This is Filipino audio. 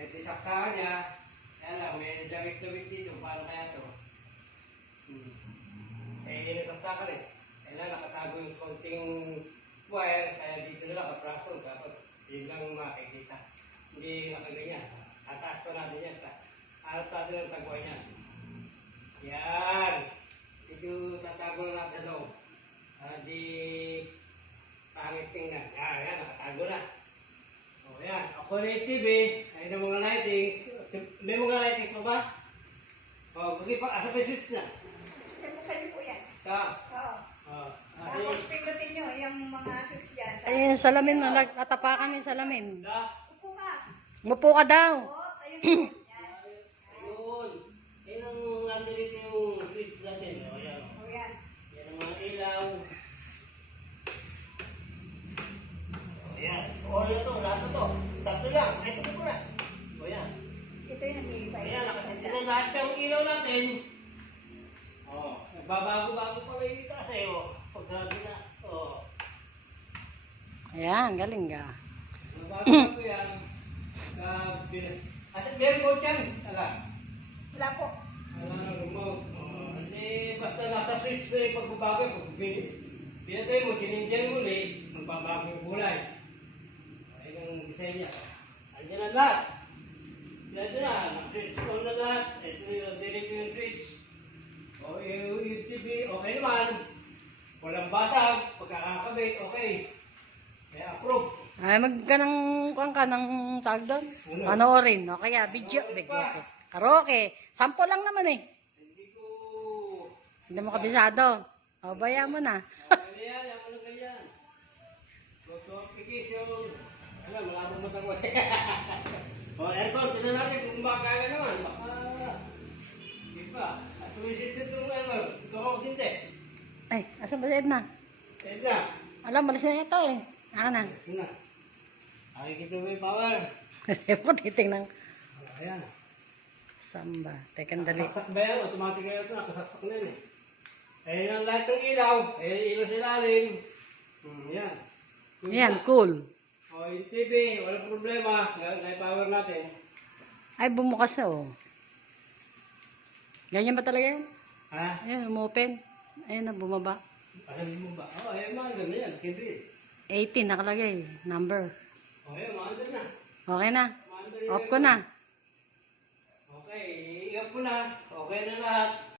Ito yung saksakan niya. Kaya lang, may lamig-lamig dito. Paano kaya ito? Hindi na saksakan eh. Kaya lang, nakatago yung konting wire. Kaya dito na lang, kapraso. Tapos, yun lang makikita. Hindi nakaganyan. Tataas pa natin yan. Harap natin ang taguan niya. Yan. Ito tatago na natin sa loob. Di pangit tingnan. Yan, nakatago na. O yan, ako na yung TV. Ayun ang mga lightings. May mga lightings pa ba? O, buti pa, asa pa yung switch na? Buksan niyo po yan. Ka? Oo. O, Tapos pindutin niyo yung mga switch dyan. Ayun, salamin na. Natapakan yung salamin. ka? Upo ka. Mupo ka daw. Oops, ayun po. Yan. Ayun. Ayun ang nandito yung switch natin. O yan. O yan. Yan ang mga ilaw. O yan. O yan to, lahat na to. Tatlo lang. Ay, ito ko na. O yan. Ito yung nag-iibay. Ayan, nakasinti na lahat ng ilaw natin. O, nagbabago-bago pa rin dito kasi. O, pagsabi na. O, Ayan, galing ka. nagbabago yan. At meron mo dyan. Ala. Wala po. Ala, remote. Hindi, basta nasa switch na yung pagbabago. Pinatay mo, sinindyan mo ulit, magbabago yung kulay. Ayun ang design niya. Andiyan na lahat. Nandiyan na, nag-switch on na lahat. Ito yung delete yung switch. O yung TV, okay naman. Walang basag, pagkakakabit, okay. Kaya approve. Ay, magkanang kuwan ka ng tawag doon. Panoorin, no? Kaya video. Karaoke. Sampo lang naman eh. Hindi ko... Hindi mo kabisado. O, baya mo na. Ano yan, yung ano ganyan. So, application. Alam, malabang matangwa. O, aircon, tignan natin kung makakaya naman. Baka... Di pa. At tumisit-sit yung ano, ikaw ako hindi. Ay, asan ba si Edna? Edna. Alam, malis na ito eh. Ako na. Edna. Nakikita mo yung power. Epo, titingnan. Ayan. Samba. Teka, dali. Kasaksak ba yan? Automatic na ito. Nakasaksak na yan eh. Ayan ang lahat ng ilaw. Ayan ilaw sa ilalim. Yan. Ayan, cool. O, yung TV, walang problema. Na-power natin. Ay, bumukas na oh. Ganyan ba talaga yan? Ha? Ayan, umopen. Ayan na, bumaba. Alam mo ba? Oh, ayan mga ganda yan. Hindi. 18 nakalagay. Number. Okay, maandar na. Okay na. Maandar Off ko na. Okay, iiyak ko na. Okay na lahat.